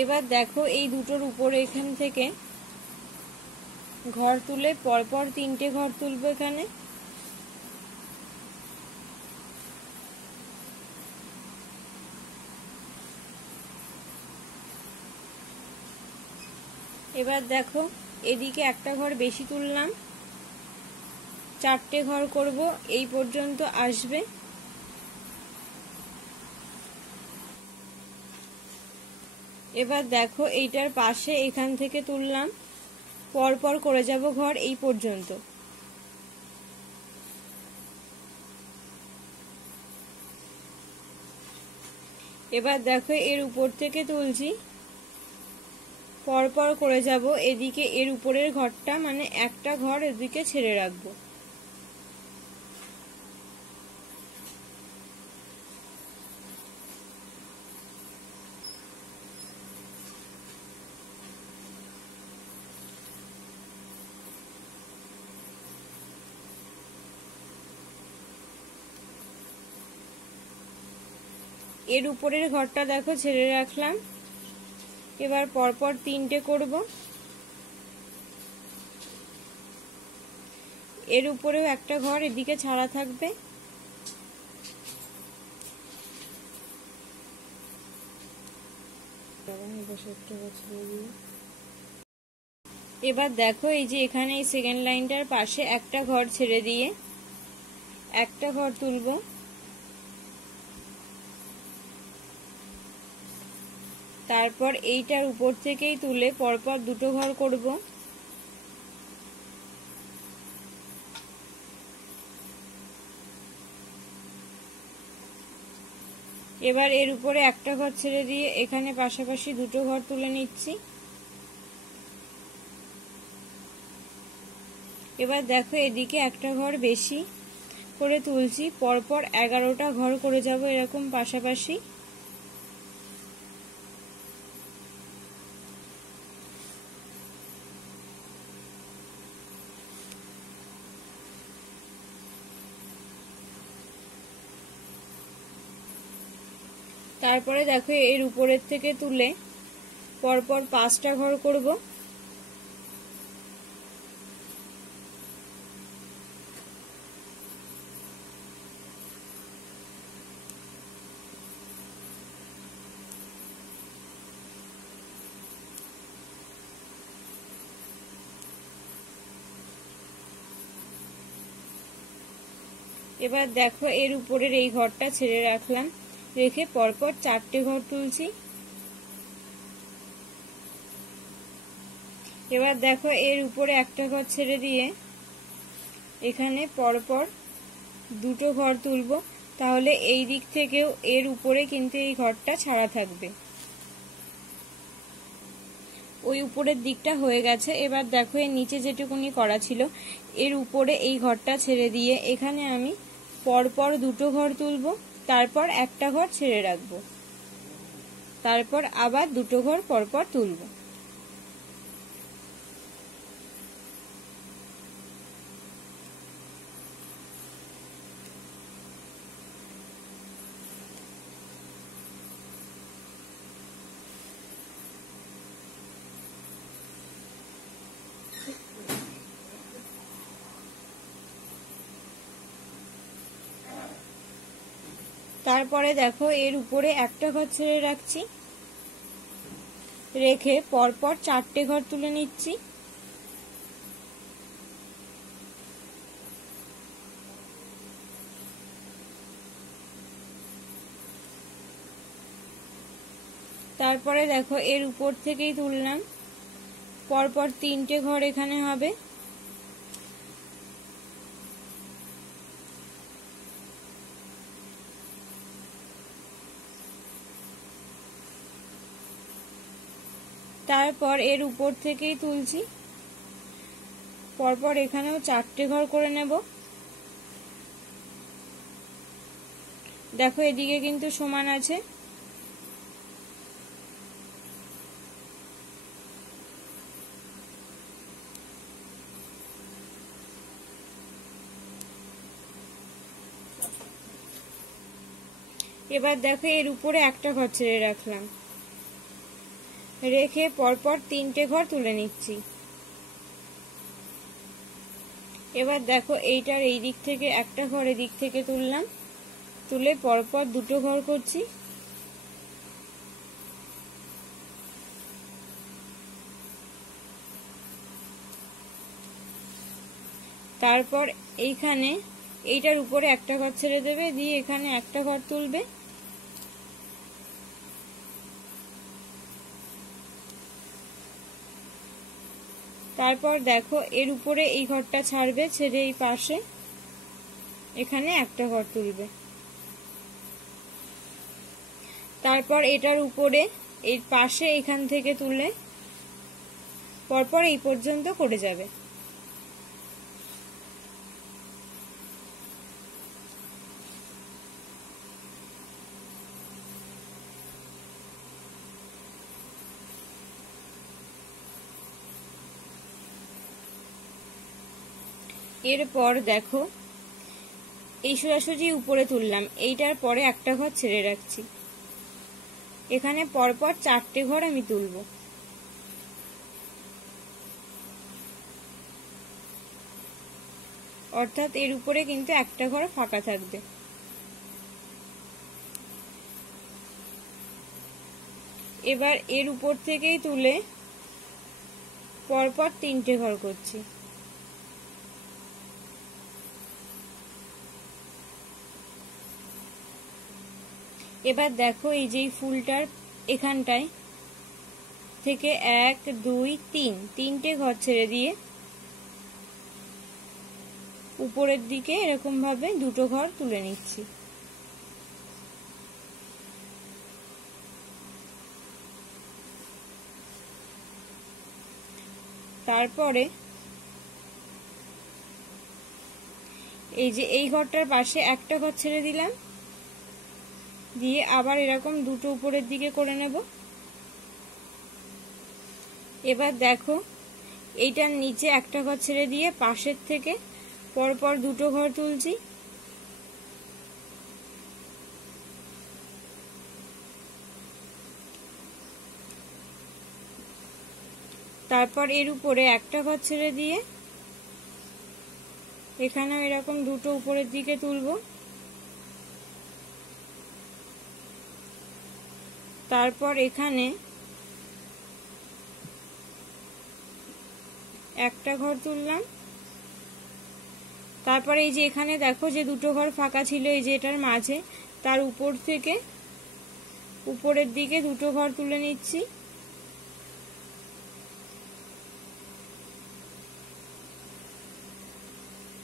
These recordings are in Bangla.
এবার দেখো এই দুটোর উপরে এখান থেকে ঘর তুলে পরপর 3টে ঘর তুলবো এখানে। এবার দেখো এদিকে একটা ঘর বেশি তুললাম, 4টে ঘর করব, এই পর্যন্ত আসবে। এবার দেখো এইটার পাশে এখান থেকে তুললাম, পরপর করে যাব ঘর এই পর্যন্ত। এবার দেখো এর উপর থেকে তুলছি, পরপর করে যাব এদিকে এর উপরের ঘরটা, মানে একটা ঘর এদিকে ছেড়ে রাখবো। এর উপরের ঘরটা দেখো ছেড়ে রাখলাম। এবার পরপর 3টে করব। এর উপরেও একটা ঘর এদিকে ছাড়া থাকবে। এবার দেখো এই যে এখানে এই সেকেন্ড লাইনটার পাশে একটা ঘর ছেড়ে দিয়ে একটা ঘর তুলব। তারপর এইটার উপর থেকেই তুলে পরপর 2টো ঘর করব। এবার এর উপরে একটা ঘর ছেড়ে দিয়ে এখানে পাশাপাশি 2টো ঘর তুলে নিচ্ছি। এবার দেখো এদিকে একটা ঘর বেশি করে তুলছি, পরপর 11টা ঘর করে যাব এরকম পাশাপাশি। তারপরে দেখো এর উপরের থেকে তুলে পরপর 5টা ঘর করব। এবার দেখো এর উপরের এই ঘরটা ছেড়ে রাখলাম, রেখে পরপর 4টে ঘর তুলছি। এবার দেখো এর উপরে একটা ঘর ছেড়ে দিয়ে এখানে পরপর 2টো ঘর তুলব, তাহলে এই দিক থেকেও এর উপরে কিন্তু এই ঘরটা ছাড়া থাকবে। ওই উপরের দিকটা হয়ে গেছে। এবার দেখো এর নিচে যেটুকুনি করা ছিল এর উপরে এই ঘরটা ছেড়ে দিয়ে এখানে আমি পরপর 2টো ঘর তুলব, তারপর একটা ঘর ছেড়ে রাখবো, তারপর আবার 2টো ঘর পরপর তুলব। তারপরে দেখো এর উপরে একটা ঘর ছেড়ে রাখছি, রেখে পরপর 4টে ঘর তুলে নিচ্ছি। তারপরে দেখো এর উপর থেকেই তুললাম, পরপর 3টে ঘর এখানে হবে। তারপর এর উপর থেকেই তুলছি, পরপর এখানেও 4টে ঘর করে নেব। দেখো এদিকে কিন্তু সমান আছে। এবার দেখো এর উপরে একটা ঘর ছেড়ে রাখলাম, রেখে পরপর 3টে ঘর তুলে নিচ্ছি। এবার দেখো এইটার এই দিক থেকে একটা ঘর এদিক থেকে তুললাম, তুলে পরপর 2টো ঘর করছি। তারপর এইখানে এইটার উপরে একটা ঘর ছেড়ে দেবে, দিয়ে এখানে একটা ঘর তুলবে। তারপর দেখো এর উপরে এই ঘরটা ছাড়বে, ছেড়ে এই পাশে এখানে একটা ঘর তুলবে। তারপর এটার উপরে এর পাশে এখান থেকে তুলে পরপর এই পর্যন্ত করে যাবে। এরপর দেখো এই সোজাসুজি উপরে তুললাম, এইটার পরে একটা ঘর ছেড়ে রাখছি। এখানে পরপর 4টে ঘর আমি তুলব। অর্থাৎ এর উপরে কিন্তু একটা ঘর ফাঁকা থাকবে। এবার এর উপর থেকেই তুলে পরপর 3টে ঘর করছি। এবার দেখো এই যে ফুলটার এখানটায় থেকে 1 2 3 3টে ঘর ছেড়ে দিয়ে উপরের দিকে এরকম ভাবে 2টো ঘর তুলে নিচ্ছি। তারপরে এই যে এই ঘরটার পাশে একটা ঘর ছেড়ে দিলাম, দিয়ে আবার এরকম 2টো উপরের দিকে করে নেব। এবার দেখো এইটার নিচে একটা ঘর ছেড়ে দিয়ে পাশের থেকে পরপর 2টো ঘর তুলছি। তারপর এর উপরে একটা ঘর ছেড়ে দিয়ে এখানেও এরকম 2টো উপরের দিকে তুলব। তারপর এখানে একটা ঘর তুললাম। তারপর এই যে এখানে দেখো যে 2টো ঘর ফাঁকা ছিল এই যে এটার মাঝে, তার উপর থেকে উপরের দিকে 2টো ঘর তুলে নিচ্ছি।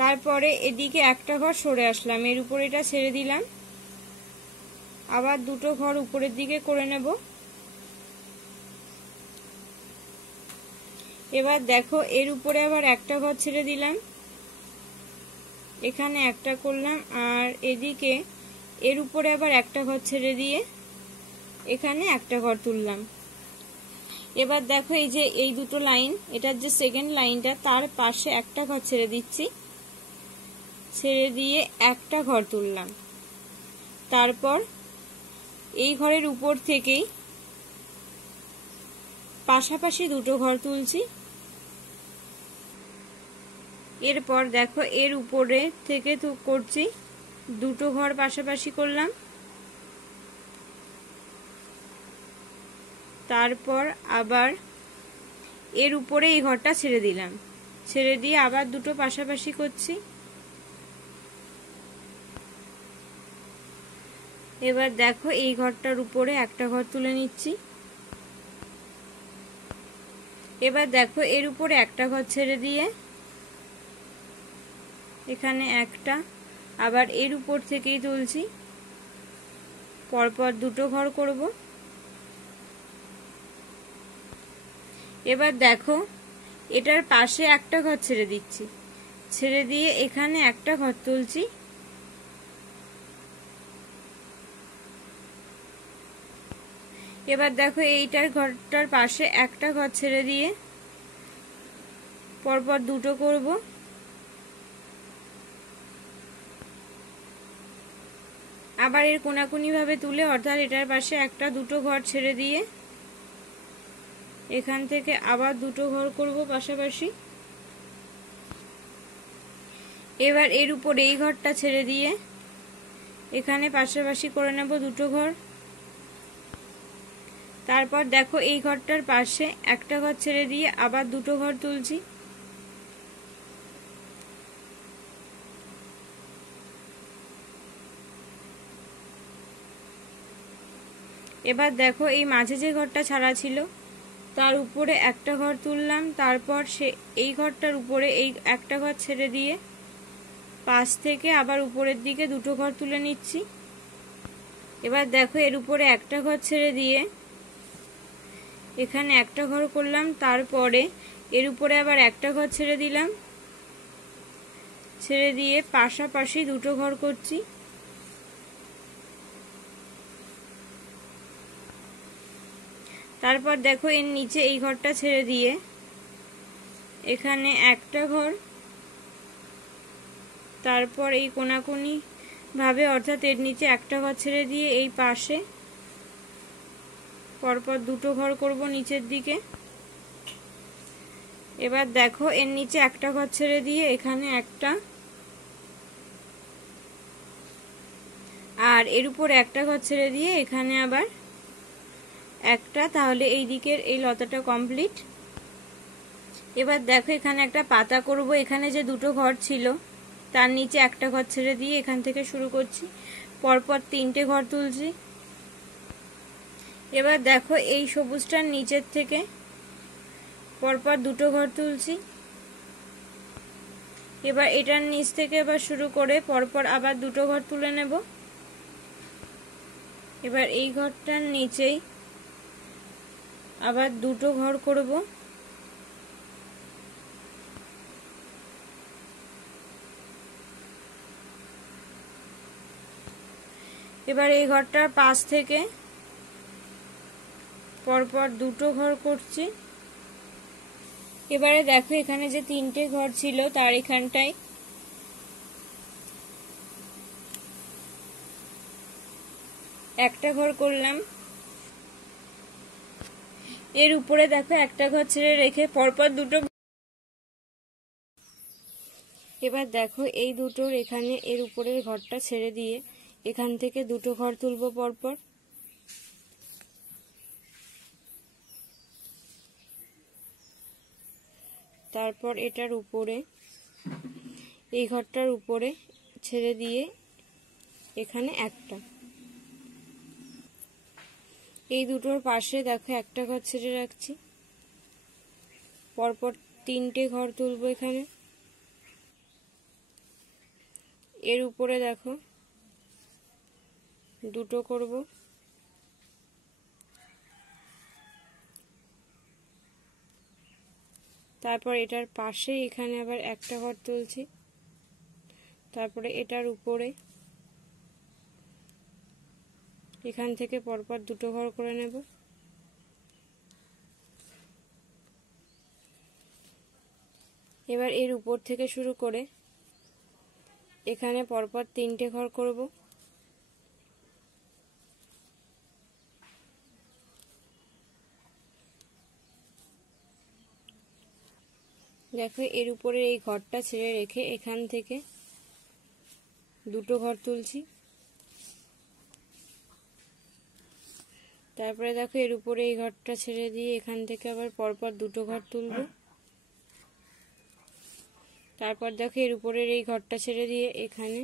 তারপরে এদিকে একটা ঘর সরে আসলাম, এর উপরে এটা ছেড়ে দিলাম, আবার 2টো ঘর উপরের দিকে করে নেব। এবার দেখো এর উপরে আবার একটা ঘর ছেড়ে দিলাম, এখানে একটা করলাম, আর এদিকে এর উপরে আবার একটা ঘর ছেড়ে দিয়ে এখানে একটা ঘর তুললাম। এবার দেখো এই যে এই 2টো লাইন, এটার যে সেকেন্ড লাইনটা তার পাশে একটা ঘর ছেড়ে দিচ্ছি, ছেড়ে দিয়ে একটা ঘর তুললাম। তারপর এই ঘরের উপর থেকেই পাশাপাশি 2টো ঘর তুলছি। এরপর দেখো এর উপরে থেকে তো করছি 2টো ঘর পাশাপাশি করলাম। তারপর আবার এর উপরে এই ঘরটা ছেড়ে দিলাম, ছেড়ে দিয়ে আবার 2টো পাশাপাশি করছি। এবার দেখো এই ঘরটার উপরে একটা ঘর তুলে নিচ্ছি। এবার দেখো এর উপরে একটা ঘর ছেড়ে দিয়ে এখানে একটা, আবার এর উপর থেকেই তুলছি, পরপর 2টো ঘর করব। এবার দেখো এটার পাশে একটা ঘর ছেড়ে দিচ্ছি, ছেড়ে দিয়ে এখানে একটা ঘর তুলছি। এবার দেখো এইটার ঘরটার পাশে একটা ঘর ছেড়ে দিয়ে পরপর 2টো করব। আবার এর কোনাকুনি ভাবে তুলে, অর্থাৎ এটার পাশে একটা 2টো ঘর ছেড়ে দিয়ে এখান থেকে আবার দুটো ঘর করব পাশাপাশি। এবার এর উপর এই ঘরটা ছেড়ে দিয়ে এখানে পাশাপাশি করে নেব দুটো ঘর। তারপর দেখো এই ঘরটার পাশে একটা ঘর ছেড়ে দিয়ে আবার দুটো ঘর তুলছি। এবার দেখো এই মাঝে যে ঘরটা ছাড়া ছিল তার উপরে একটা ঘর তুললাম, তারপর এই ঘরটার উপরে এই একটা ঘর ছেড়ে দিয়ে পাশ থেকে আবার উপরের দিকে দুটো ঘর তুলে নিচ্ছি। এবার দেখো এর উপরে একটা ঘর ছেড়ে দিয়ে এখানে একটা ঘর করলাম, তারপরে এর উপরে আবার একটা ঘর ছেড়ে দিলাম, ছেড়ে দিয়ে পাশাপাশি দুটো ঘর করছি। তারপর দেখো এর নিচে এই ঘরটা ছেড়ে দিয়ে এখানে একটা ঘর, তারপর এই কোনাকুনি ভাবে অর্থাৎ এর নিচে একটা ঘর ছেড়ে দিয়ে এই পাশে পরপর দুটো ঘর করব নিচের দিকে। এবার দেখো এর নিচে একটা ঘর ছেড়ে দিয়ে এখানে একটা, আর এর উপর একটা ঘর ছেড়ে দিয়ে এখানে আবার একটা, তাহলে এই দিকের এই লতাটা কমপ্লিট। এবার দেখো এখানে একটা পাতা করব। এখানে যে দুটো ঘর ছিল তার নিচে একটা ঘর ছেড়ে দিয়ে এখান থেকে শুরু করছি, পরপর তিনটে ঘর তুলছি। এবার দেখো এই সবুজটার নিচের থেকে পরপর দুটো ঘর তুলছি। এবার এটার নিচ থেকে এবার শুরু করে পরপর আবার দুটো ঘর তুলে নেব। এবার এই ঘরটার নিচেই আবার দুটো ঘর করব। এবার এই ঘরটার পাশ থেকে পরপর দুটো ঘর করছি। এবারে দেখো এখানে যে তিনটে ঘর ছিল তার এখানটায় একটা ঘর করলাম, এর উপরে দেখো একটা ঘর ছেড়ে রেখে পরপর দুটো। এবার দেখো এই দুটোর এখানে এর উপরের ঘরটা ছেড়ে দিয়ে এখান থেকে দুটো ঘর তুলবো পরপর। তারপর এটার উপরে এই ঘরটার উপরে ছেড়ে দিয়ে এখানে একটা, এই দুটোর পাশে দেখো একটা ঘর ছেড়ে রাখছি, পরপর তিনটে ঘর তুলবো এখানে। এর উপরে দেখো দুটো করব, তারপর এটার পাশে এখানে আবার একটা ঘর তুলছি, তারপরে এটার উপরে এখান থেকে পরপর দুটো ঘর করে নেব। এবার এর উপর থেকে শুরু করে এখানে পরপর তিনটে ঘর করব। দেখো এর উপরে এই ঘরটা ছেড়ে রেখে এখান থেকে দুটো ঘর তুলছি, তারপরে দেখো এর উপরে এই ঘরটা ছেড়ে দিয়ে এখান থেকে আবার পরপর দুটো ঘর তুলব। তারপর দেখো এর উপরের এই ঘরটা ছেড়ে দিয়ে এখানে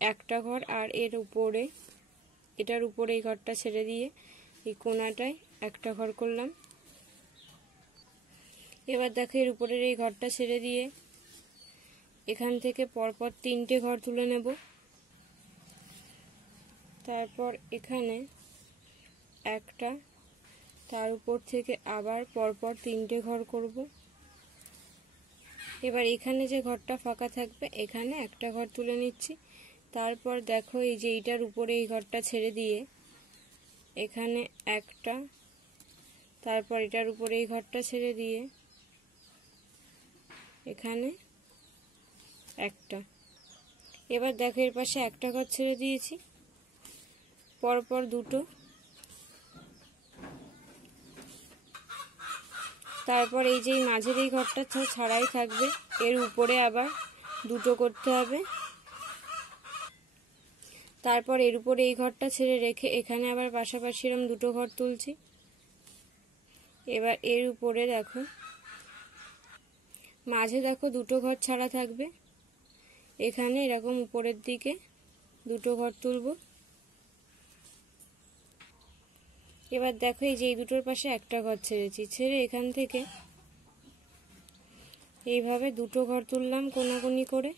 একটা ঘর, আর এর উপরে এটার উপরে এই ঘরটা ছেড়ে দিয়ে এই কোণাটায় একটা ঘর করলাম। এবার দেখো এর উপরের এই ঘরটা ছেড়ে দিয়ে এখান থেকে পরপর তিনটে ঘর তুলে নেব। তারপর এখানে একটা, তার উপর থেকে আবার পরপর তিনটে ঘর করব। এবার এখানে যে ঘরটা ফাঁকা থাকবে এখানে একটা ঘর তুলে নিচ্ছি। তারপর দেখো এই যে এইটার উপরে এই ঘরটা ছেড়ে দিয়ে এখানে একটা, তারপর এটার উপরে এই ঘরটা ছেড়ে দিয়ে এখানে একটা। এবার দেখো এর পাশে একটা ঘর ছেড়ে দিয়েছি, পরপর দুটো। তারপর এই যে মাঝের এই ঘরটা ছাড়াই থাকবে, এর উপরে আবার দুটো করতে হবে। তারপর এর উপরে এই ঘরটা ছেড়ে রেখে এখানে আবার পাশাপাশি এরকম দুটো ঘর তুলছি। এবার এর উপরে দেখো মাঝে দেখো দুটো ঘর ছাড়া থাকবে, এখানে এরকম উপরের দিকে দুটো ঘর তুলব। এবার দেখো এই যে এই দুটোর পাশে একটা ঘর ছেড়েছি, ছেড়ে এখান থেকে এইভাবে দুটো ঘর তুললাম কোনাকুনি করে।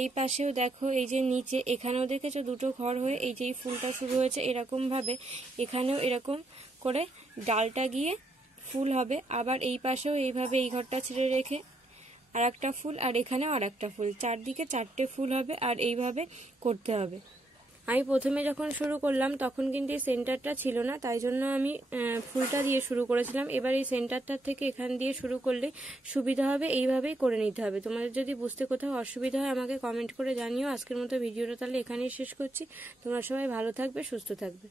এই পাশেও দেখো এই যে নিচে এখানেও দেখেছো দুটো ঘর হয়ে এই যে ফুলটা শুরু হয়েছে, এরকম ভাবে এখানেও এরকম করে ডালটা গিয়ে ফুল হবে। আবার এই পাশেও এইভাবে এই ঘরটা ছেড়ে রেখে আর একটা ফুল, আর এখানেও আর একটা ফুল, চারদিকে চারটে ফুল হবে। আর এইভাবে করতে হবে। আমি প্রথমে যখন শুরু করলাম তখন কিন্তু এই সেন্টারটা ছিল না, তাই জন্য আমি ফুলটা দিয়ে শুরু করেছিলাম। এবার এই সেন্টারটার থেকে এখান দিয়ে শুরু করলে সুবিধা হবে, এইভাবেই করে নিতে হবে। তোমাদের যদি বুঝতে কোথাও অসুবিধা হয় আমাকে কমেন্ট করে জানিও। আজকের মতো ভিডিওটা তাহলে এখানেই শেষ করছি। তোমরা সবাই ভালো থাকবে, সুস্থ থাকবে।